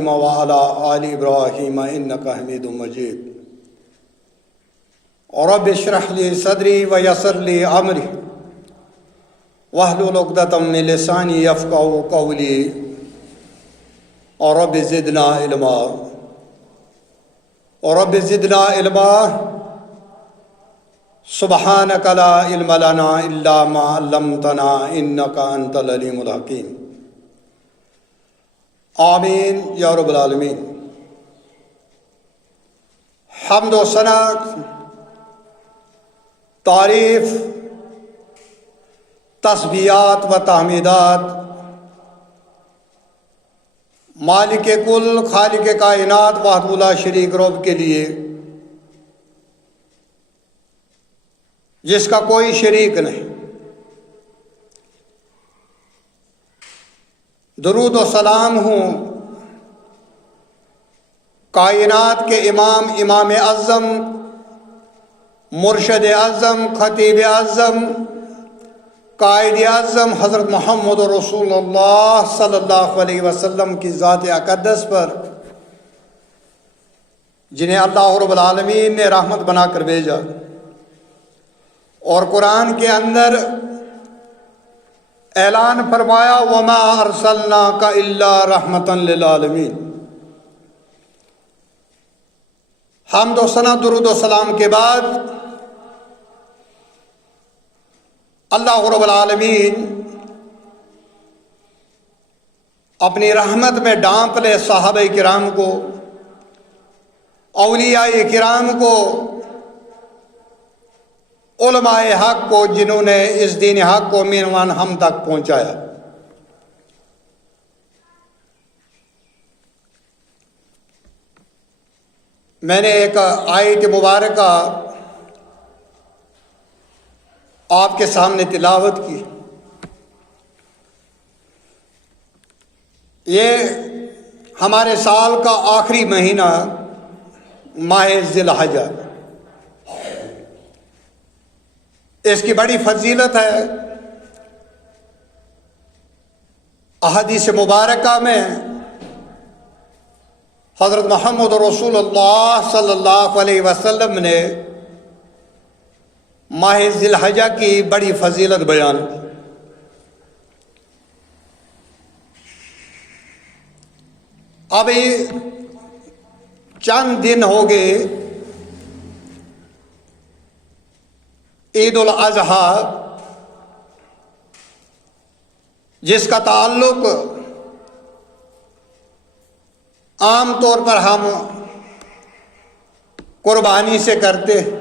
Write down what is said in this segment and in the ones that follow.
وعلى آل إبراهيم إنك حميد مجيد رب اشرح لي صدري ويسر لي أمري واحلل عقدة من لساني يفقهوا قولي رب زدنا علما سبحانك لا علم لنا إلا ما علمتنا إنك أنت العليم الحكيم آمین یا رب العالمین۔ حمد و ثنا، تعریف، تسبیحات و تحمیدات مالک کل، خالق کائنات وحدہ لا شریک رب کے لیے، جس کا کوئی شریک نہیں۔ درود و سلام ہوں کائنات کے امام اعظم، مرشد اعظم، خطیب اعظم، قائد اعظم حضرت محمد رسول اللہ صلی اللہ علیہ وسلم کی ذات اقدس پر، جنہیں اللہ رب العالمین نے رحمت بنا کر بھیجا، اور قرآن کے اندر اعلان فرمایا وما ارسلناک الا رحمتا للعالمین۔ حمد و ثنا، درود و سلام کے بعد اللہ رب العالمین اپنی رحمت میں ڈانپ لے صحابہ کرام کو، اولیاء کرام کو، علماء حق کو، جنہوں نے اس دین حق کو مینوان ہم تک پہنچایا۔ میں نے ایک آیت مبارکہ آپ کے سامنے تلاوت کی۔ یہ ہمارے سال کا آخری مہینہ ماہ ذی الحجہ، اس کی بڑی فضیلت ہے۔ احادیث مبارکہ میں حضرت محمد رسول اللہ صلی اللہ علیہ وسلم نے ماہ ذی الحجہ کی بڑی فضیلت بیان کی۔ ابھی چند دن ہو گئے عید الاضحیٰ، جس کا تعلق عام طور پر ہم قربانی سے کرتے ہیں،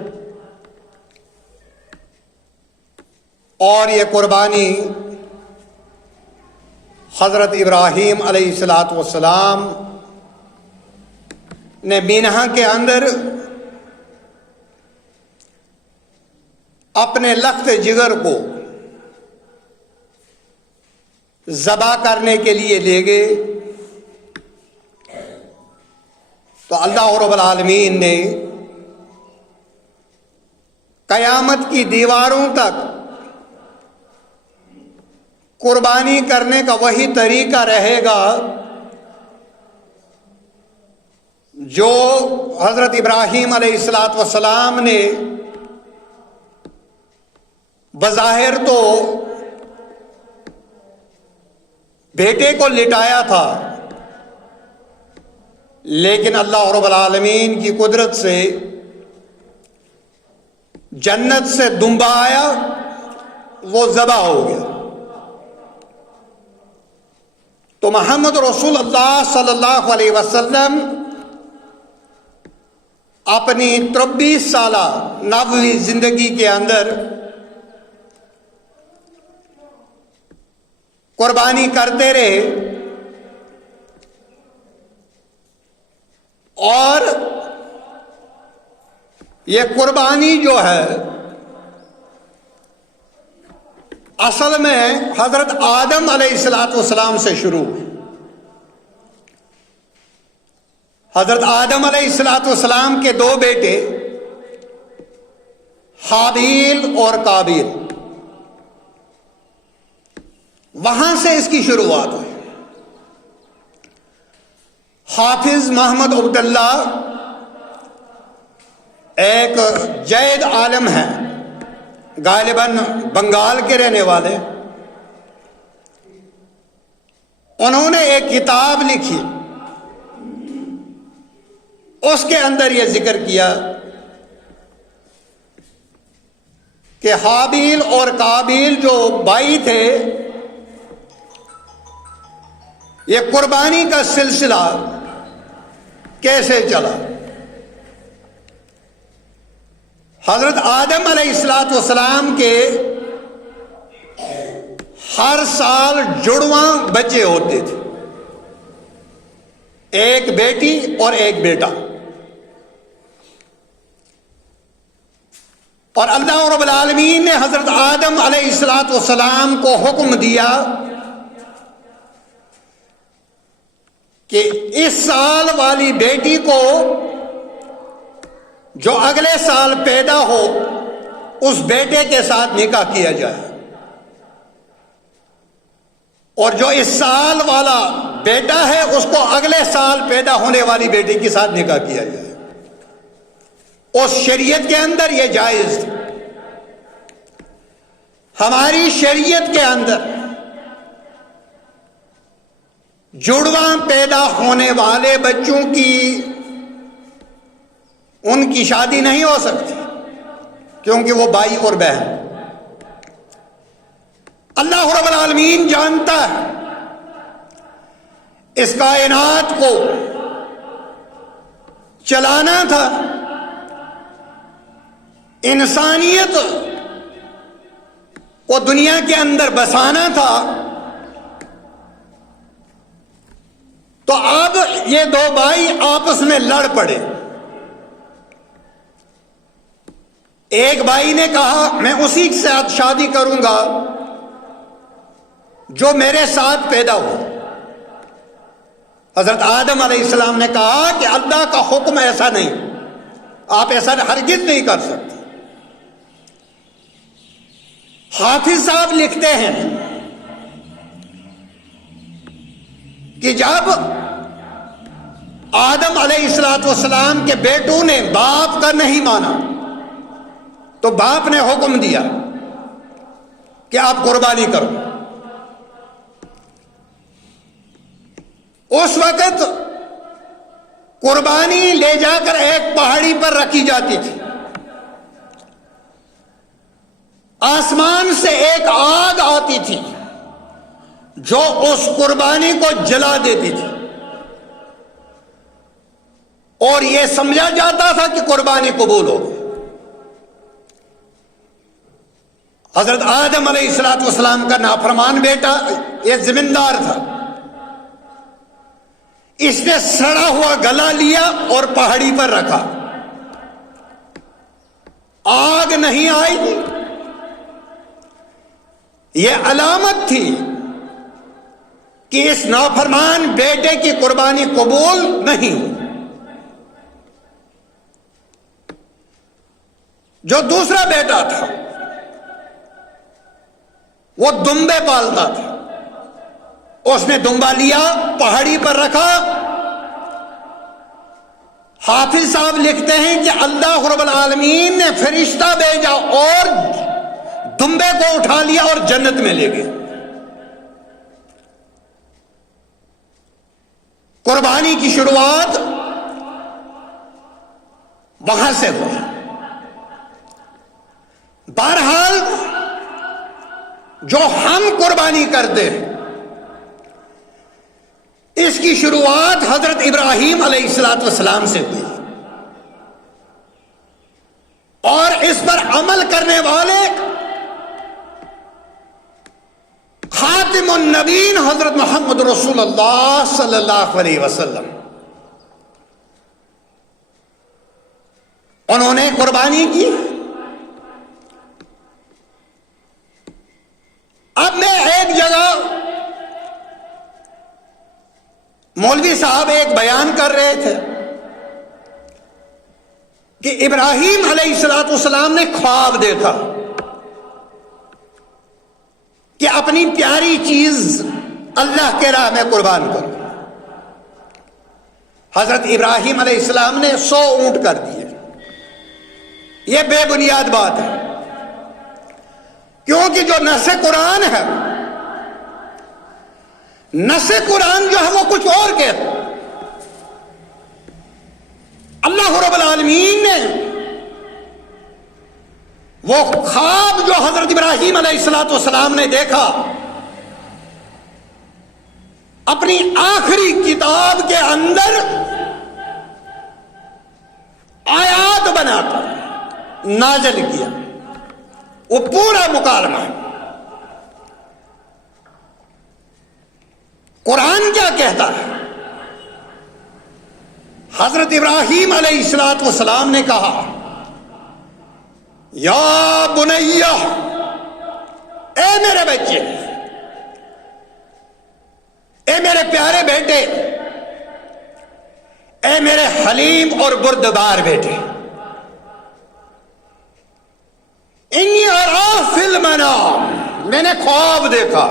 اور یہ قربانی حضرت ابراہیم علیہ السلام نے مینہ کے اندر اپنے لخت جگر کو ذبح کرنے کے لیے لے گئے، تو اللہ رب العالمین نے قیامت کی دیواروں تک قربانی کرنے کا وہی طریقہ رہے گا جو حضرت ابراہیم علیہ السلام نے بظاہر تو بیٹے کو لٹایا تھا، لیکن اللہ رب العالمین کی قدرت سے جنت سے دمبا آیا، وہ ذبح ہو گیا۔ تو محمد رسول اللہ صلی اللہ علیہ وسلم اپنی 23 سالہ نبوی زندگی کے اندر قربانی کرتے رہے، اور یہ قربانی جو ہے اصل میں حضرت آدم علیہ السلام سے شروع ہوئی۔ حضرت آدم علیہ السلام کے دو بیٹے حابیل اور قابیل، وہاں سے اس کی شروعات ہوئی۔ حافظ محمد عبداللہ ایک جید عالم ہیں، غالباً بنگال کے رہنے والے. انہوں نے ایک کتاب لکھی، اس کے اندر یہ ذکر کیا کہ حابیل اور قابیل جو بھائی تھے، یہ قربانی کا سلسلہ کیسے چلا. حضرت آدم علیہ السلام کے ہر سال جڑواں بچے ہوتے تھے، ایک بیٹی اور ایک بیٹا. اور اللہ رب العالمین نے حضرت آدم علیہ السلام کو حکم دیا کہ اس سال والی بیٹی کو جو اگلے سال پیدا ہو اس بیٹے کے ساتھ نکاح کیا جائے، اور جو اس سال والا بیٹا ہے اس کو اگلے سال پیدا ہونے والی بیٹی کے ساتھ نکاح کیا جائے. اس شریعت کے اندر یہ جائز تھا. ہماری شریعت کے اندر جڑواں پیدا ہونے والے بچوں کی ان کی شادی نہیں ہو سکتی، کیونکہ وہ بھائی اور بہن. اللہ رب العالمین جانتا ہے اس کائنات کو چلانا تھا، انسانیت کو دنیا کے اندر بسانا تھا. تو اب یہ دو بھائی آپس میں لڑ پڑے. ایک بھائی نے کہا میں اسی کے ساتھ شادی کروں گا جو میرے ساتھ پیدا ہو. حضرت آدم علیہ السلام نے کہا کہ اللہ کا حکم ایسا نہیں، آپ ایسا ہرگز نہیں کر سکتے. حافظ صاحب لکھتے ہیں کہ جب آدم علیہ السلام کے بیٹوں نے باپ کا نہیں مانا تو باپ نے حکم دیا کہ آپ قربانی کرو. اس وقت قربانی لے جا کر ایک پہاڑی پر رکھی جاتی تھی. آسمان سے ایک آگ آتی تھی جو اس قربانی کو جلا دیتی تھی، اور یہ سمجھا جاتا تھا کہ قربانی قبول ہو گئی. حضرت آدم علیہ السلام کا نافرمان بیٹا یہ زمیندار تھا، اس نے سڑا ہوا گلا لیا اور پہاڑی پر رکھا. آگ نہیں آئی. یہ علامت تھی کہ اس نافرمان بیٹے کی قربانی قبول نہیں. جو دوسرا بیٹا تھا وہ دمبے پالتا تھا، اس نے دمبا لیا، پہاڑی پر رکھا. حافظ صاحب لکھتے ہیں کہ اللہ رب العالمین نے فرشتہ بھیجا اور دمبے کو اٹھا لیا اور جنت میں لے گئے. قربانی کی شروعات وہاں سے ہوئی. بہرحال جو ہم قربانی کرتے ہیں اس کی شروعات حضرت ابراہیم علیہ السلام سے ہوئی، اور اس پر عمل کرنے والے خاتم النبیین حضرت محمد رسول اللہ صلی اللہ علیہ وسلم، انہوں نے قربانی کی. اب میں ایک جگہ مولوی صاحب ایک بیان کر رہے تھے کہ ابراہیم علیہ السلام نے خواب دیکھا کہ اپنی پیاری چیز اللہ کے راہ میں قربان کرو. حضرت ابراہیم علیہ السلام نے 100 اونٹ کر دیے. یہ بے بنیاد بات ہے، کیونکہ جو نص قرآن ہے، نص قرآن جو ہے وہ کچھ اور کہتا ہے. اللہ رب العالمین نے وہ خواب جو حضرت ابراہیم علیہ السلام نے دیکھا اپنی آخری کتاب کے اندر آیات بنا کر نازل کیا. وہ پورا مکالمہ ہے. قرآن کیا کہتا ہے؟ حضرت ابراہیم علیہ السلام نے کہا یا بنیہ، اے میرے بچے، اے میرے پیارے بیٹے، اے میرے حلیم اور بردبار بیٹے، انی ارا فی المنام، میں نے خواب دیکھا،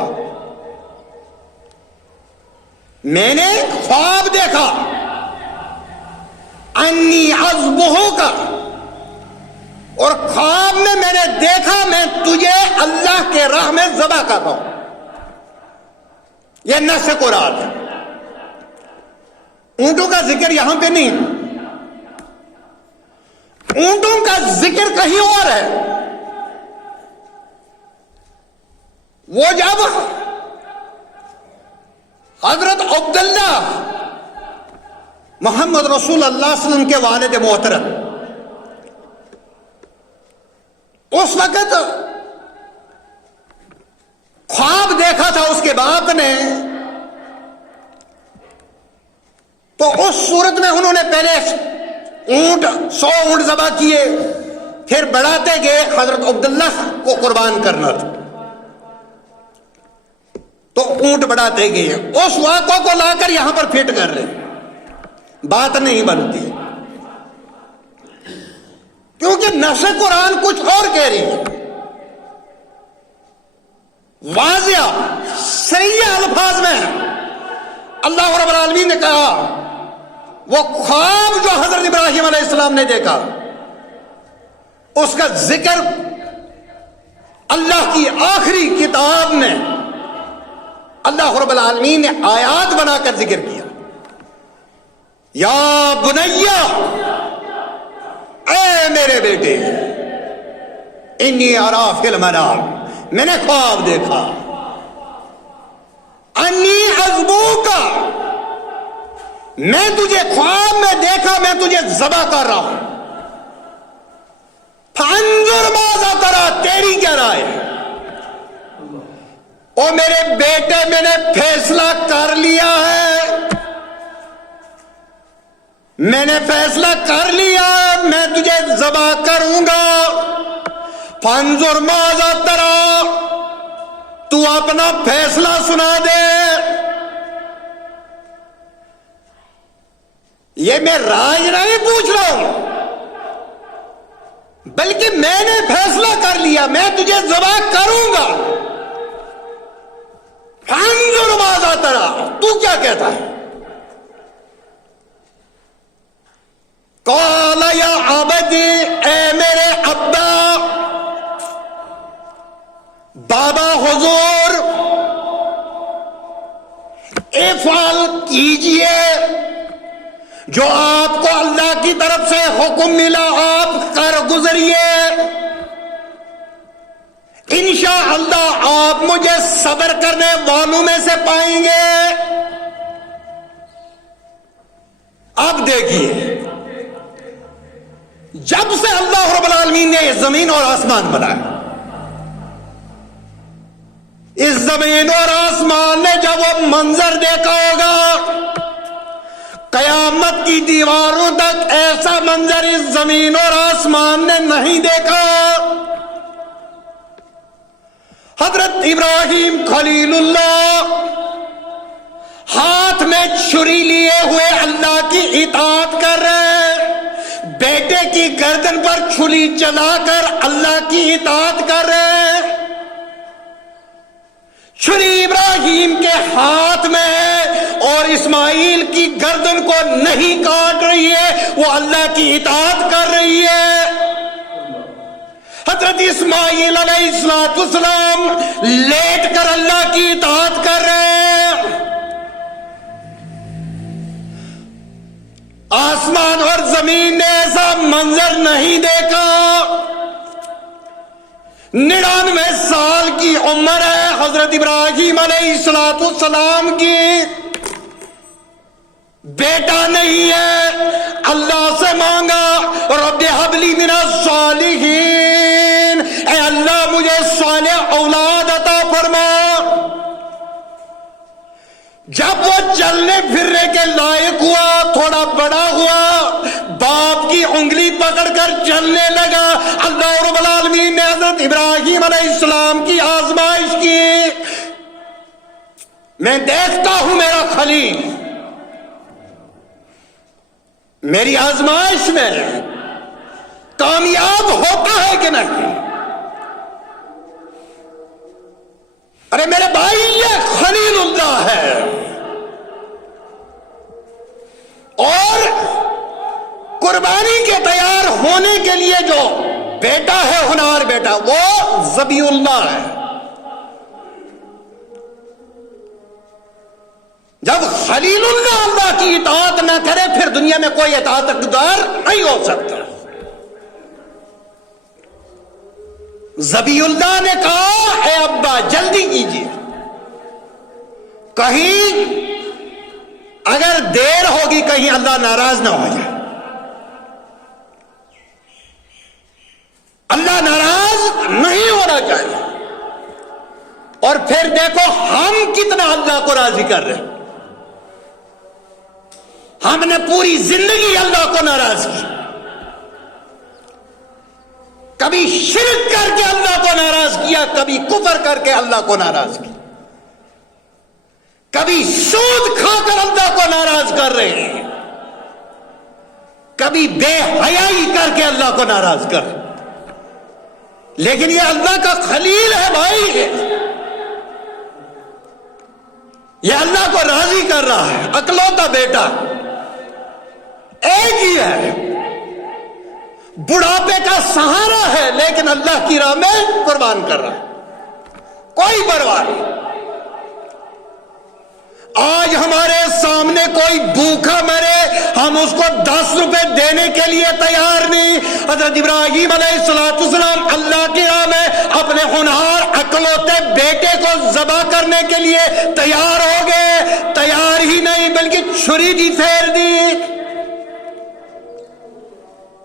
میں نے خواب دیکھا، انی اذبحک، اور خواب میں نے دیکھا میں تجھے اللہ کے راہ میں ذبح کر رہا ہوں. یہ نص قرآن ہے. اونٹوں کا ذکر یہاں پہ نہیں، اونٹوں کا ذکر کہیں اور ہے. وہ جب حضرت عبداللہ محمد رسول اللہ صلی اللہ علیہ وسلم کے والد محترم اس وقت خواب دیکھا تھا اس کے باپ نے، تو اس صورت میں انہوں نے پہلے 100 اونٹ ذبح کیے، پھر بڑھاتے گئے. حضرت عبداللہ کو قربان کرنا تھا تو اونٹ بڑھاتے گئے. اس واقعہ کو لا کر یہاں پر فٹ کر رہے، بات نہیں بنتی، کیونکہ نص قرآن کچھ اور کہہ رہی ہے. واضح صحیح الفاظ میں اللہ رب العالمین نے کہا وہ خواب جو حضرت ابراہیم علیہ السلام نے دیکھا اس کا ذکر اللہ کی آخری کتاب میں اللہ رب العالمین نے آیات بنا کر ذکر کیا. یا بنیہ، اے میرے بیٹے، انی ارا فی المنام، میں نے خواب دیکھا، انی اذبحک، میں تجھے خواب میں دیکھا میں تجھے ذبح کر رہا ہوں. فانظر ماذا ترى، تیری کیا رائے ہے؟ او میرے بیٹے، میں نے فیصلہ کر لیا ہے، میں نے فیصلہ کر لیا ہے، میں تجھے ذبح کروں گا. فانظر ماذا ترى، تو اپنا فیصلہ سنا دے. یہ میں رائے نہیں پوچھ رہا ہوں، بلکہ میں نے فیصلہ کر لیا، میں تجھے ذبح کروں گا. فانظر ماذا ترى، تو کیا کہتا ہے؟ قال یا ابتی، اے میرے ابا، بابا حضور، افعل کیجئے جو آپ کو اللہ کی طرف سے حکم ملا، آپ کر گزریے. انشاءاللہ آپ مجھے صبر کرنے والوں میں سے پائیں گے. اب دیکھیے، جب سے اللہ رب العالمین نے زمین اور آسمان بنایا، اس زمین اور آسمان نے جب وہ منظر دیکھا ہوگا، قیامت کی دیواروں تک ایسا منظر اس زمین اور آسمان نے نہیں دیکھا. حضرت ابراہیم خلیل اللہ ہاتھ میں چھری لیے ہوئے اللہ کی اطاعت کر رہے ہیں، بیٹے کی گردن پر چھری چلا کر اللہ کی اطاعت کر رہے ہیں. چھری ابراہیم کے ہاتھ میں ہے اور اسماعیل کی گردن کو نہیں کاٹ رہی ہے، وہ اللہ کی اطاعت کر رہی ہے۔ حضرت اسماعیل علیہ السلام لیٹ کر اللہ کی اطاعت کر رہے ہیں۔ آسمان اور زمین نے ایسا منظر نہیں دیکھا۔ 99 سال کی عمر ہے حضرت ابراہیم علیہ السلام کی، بیٹا نہیں ہے، اللہ سے مانگا رب هب لی من الصالحین، اے اللہ مجھے صالح اولاد عطا فرما۔ جب وہ چلنے پھرنے کے لائق ہوا، تھوڑا بڑا ہوا، باپ کی انگلی پکڑ کر چلنے لگا، اللہ رب العالمین نے حضرت ابراہیم علیہ السلام کی آزمائش کی۔ میں دیکھتا ہوں میرا خلیل میری آزمائش میں کامیاب ہوتا ہے کہ نہیں۔ ارے میرے بھائی، یہ خلیل اللہ ہے، اور قربانی کے تیار ہونے کے لیے جو بیٹا ہے، ہونہار بیٹا، وہ ذبیح اللہ ہے۔ جب خلیل اللہ اللہ کی اطاعت نہ کرے، پھر دنیا میں کوئی اطاعت گزار نہیں ہو سکتا۔ ذبیح اللہ نے کہا اے ابا جلدی کیجیے، کہیں اگر دیر ہوگی کہیں اللہ ناراض نہ ہو جائے۔ اللہ ناراض نہیں ہونا چاہیے۔ اور پھر دیکھو ہم کتنا اللہ کو راضی کر رہے ہیں۔ ہم نے پوری زندگی اللہ کو ناراض کی، کبھی شرک کر کے اللہ کو ناراض کیا، کبھی کفر کر کے اللہ کو ناراض کیا، کبھی سود کھا کر اللہ کو ناراض کر رہے ہیں، کبھی بے حیائی کر کے اللہ کو ناراض کر رہے ہیں۔ لیکن یہ اللہ کا خلیل ہے بھائی، یہ اللہ کو راضی کر رہا ہے، اکلوتا بیٹا ایک ہی ہے، بڑھاپے کا سہارا ہے، لیکن اللہ کی راہ میں قربان کر رہا ہے، کوئی پرواہ نہیں۔ آج ہمارے سامنے کوئی بھوکا مرے، ہم اس کو 10 روپے دینے کے لیے تیار نہیں۔ حضرت ابراہیم علیہ السلام اللہ کی راہ میں اپنے ہونہار اکلوتے بیٹے کو ذبح کرنے کے لیے تیار ہو گئے، تیار ہی نہیں بلکہ چھری بھی پھیر دی۔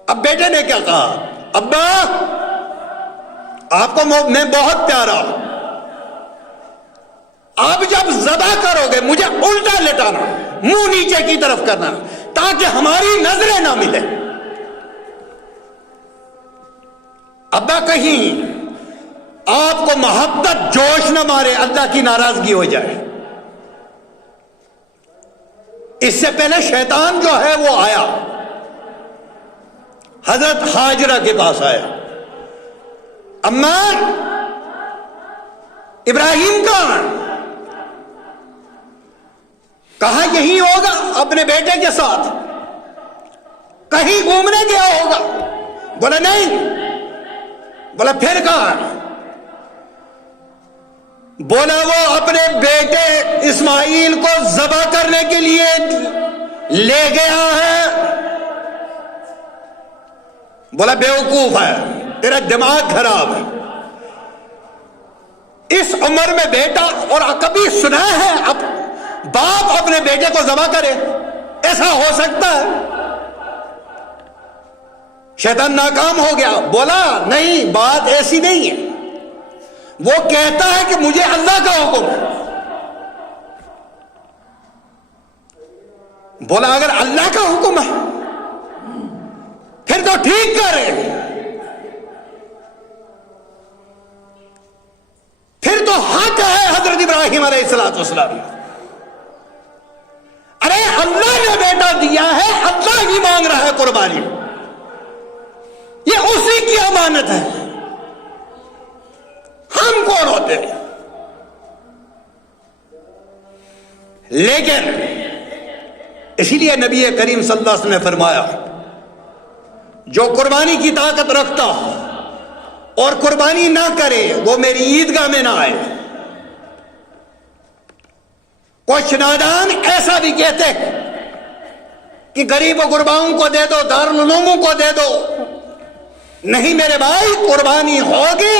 اب بیٹے نے کیا کہا، ابا آپ کو میں بہت پیارا ہوں، اب جب ذبح کرو گے مجھے الٹا لٹانا، منہ نیچے کی طرف کرنا، تاکہ ہماری نظریں نہ ملے۔ ابا کہیں آپ کو محبت جوش نہ مارے، اللہ کی ناراضگی ہو جائے۔ اس سے پہلے شیطان جو ہے وہ آیا، حضرت ہاجرہ کے پاس آیا، اماں ابراہیم کہاں؟ کہا یہی ہوگا اپنے بیٹے کے ساتھ، کہیں گھومنے گیا ہوگا۔ بولا نہیں۔ بولا پھر کہاں؟ بولا وہ اپنے بیٹے اسماعیل کو ذبح کرنے کے لیے لے گیا ہے۔ بولا بیوقوف ہے، تیرا دماغ خراب ہے، اس عمر میں بیٹا، اور کبھی سنا ہے اب باپ اپنے بیٹے کو ذبح کرے؟ ایسا ہو سکتا ہے؟ شیطان ناکام ہو گیا، بولا نہیں، بات ایسی نہیں ہے، وہ کہتا ہے کہ مجھے اللہ کا حکم ہے۔ بولا اگر اللہ کا حکم ہے پھر تو ٹھیک کر رہے ہیں، پھر تو حق ہے حضرت ابراہیم علیہ السلام۔ ارے اللہ نے بیٹا دیا ہے، اللہ ہی مانگ رہا ہے قربانی، یہ اسی کی امانت ہے، ہم کون ہوتے ہیں؟ لیکن اسی لیے نبی کریم صلی اللہ علیہ وسلم نے فرمایا جو قربانی کی طاقت رکھتا اور قربانی نہ کرے وہ میری عیدگاہ میں نہ آئے. کچھ نادان ایسا بھی کہتے کہ غریب و غرباؤں کو دے دو، دارالعلوموں کو دے دو. نہیں میرے بھائی، قربانی ہوگی،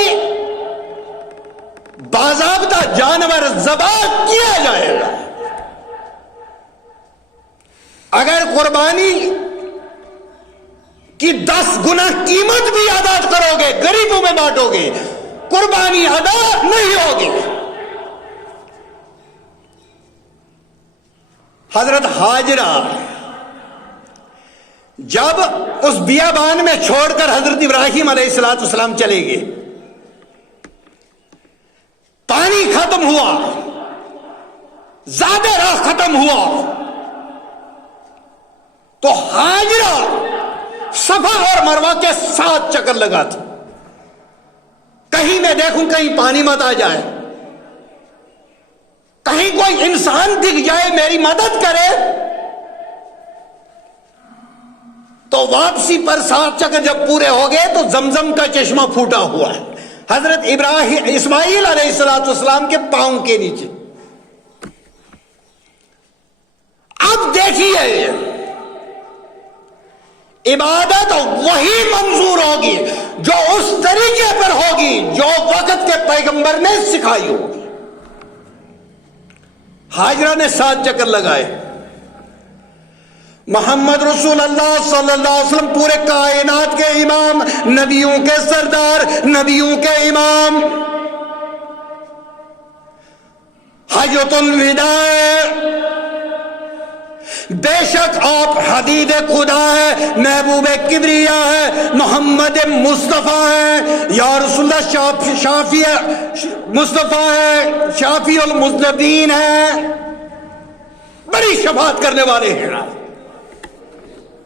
باضابطہ جانور ذبح کیا جائے گا. اگر قربانی کی 10 گنا قیمت بھی ادا کرو گے، غریبوں میں بانٹو گے، قربانی ادا نہیں ہوگی. حضرت ہاجرہ جب اس بیابان میں چھوڑ کر حضرت ابراہیم علیہ السلام چلے گئے، پانی ختم ہوا، زیادہ راہ ختم ہوا، تو ہاجرہ صفا اور مروہ کے 7 چکر لگاتی. کہیں میں دیکھوں کہیں پانی مت آ جائے، کہیں کوئی انسان دکھ جائے میری مدد کرے. تو واپسی پر 7 چکر جب پورے ہو گئے تو زمزم کا چشمہ پھوٹا ہوا ہے حضرت اسماعیل علیہ السلام کے پاؤں کے نیچے. اب دیکھیے، عبادت وہی منظور ہوگی جو اس طریقے پر ہوگی جو وقت کے پیغمبر نے سکھائی ہوگی. ہاجرہ نے 7 چکر لگائے. محمد رسول اللہ صلی اللہ علیہ وسلم پورے کائنات کے امام، نبیوں کے سردار، نبیوں کے امام، حجۃ الوداع، بے شک آپ حبیب خدا ہے، محبوب کبریا ہے، محمد مصطفیٰ ہے، یا رسول اللہ شافی مصطفیٰ ہے، شافی المذنبین ہے، بڑی شفاعت کرنے والے ہیں.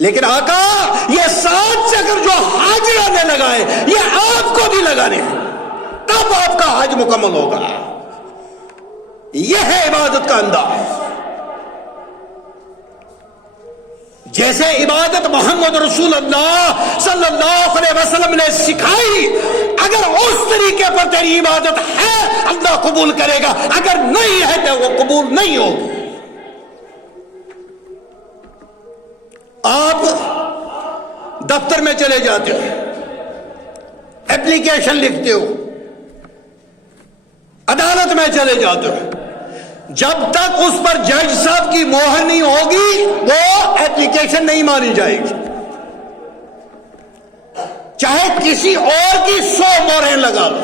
لیکن آقا یہ 7 چکر جو حاجرہ نے لگائے یہ آپ کو بھی لگانے ہیں، تب آپ کا حج مکمل ہوگا. یہ ہے عبادت کا انداز. جیسے عبادت محمد رسول اللہ صلی اللہ علیہ وسلم نے سکھائی، اگر اس طریقے پر تیری عبادت ہے اللہ قبول کرے گا، اگر نہیں ہے تو وہ قبول نہیں ہوگی. آپ دفتر میں چلے جاتے ہو، ایپلیکیشن لکھتے ہو، عدالت میں چلے جاتے ہو، جب تک اس پر جج صاحب کی مہر نہیں ہوگی وہ ایپلیکیشن نہیں مانی جائے گی، چاہے کسی اور کی 100 مہریں لگا لو.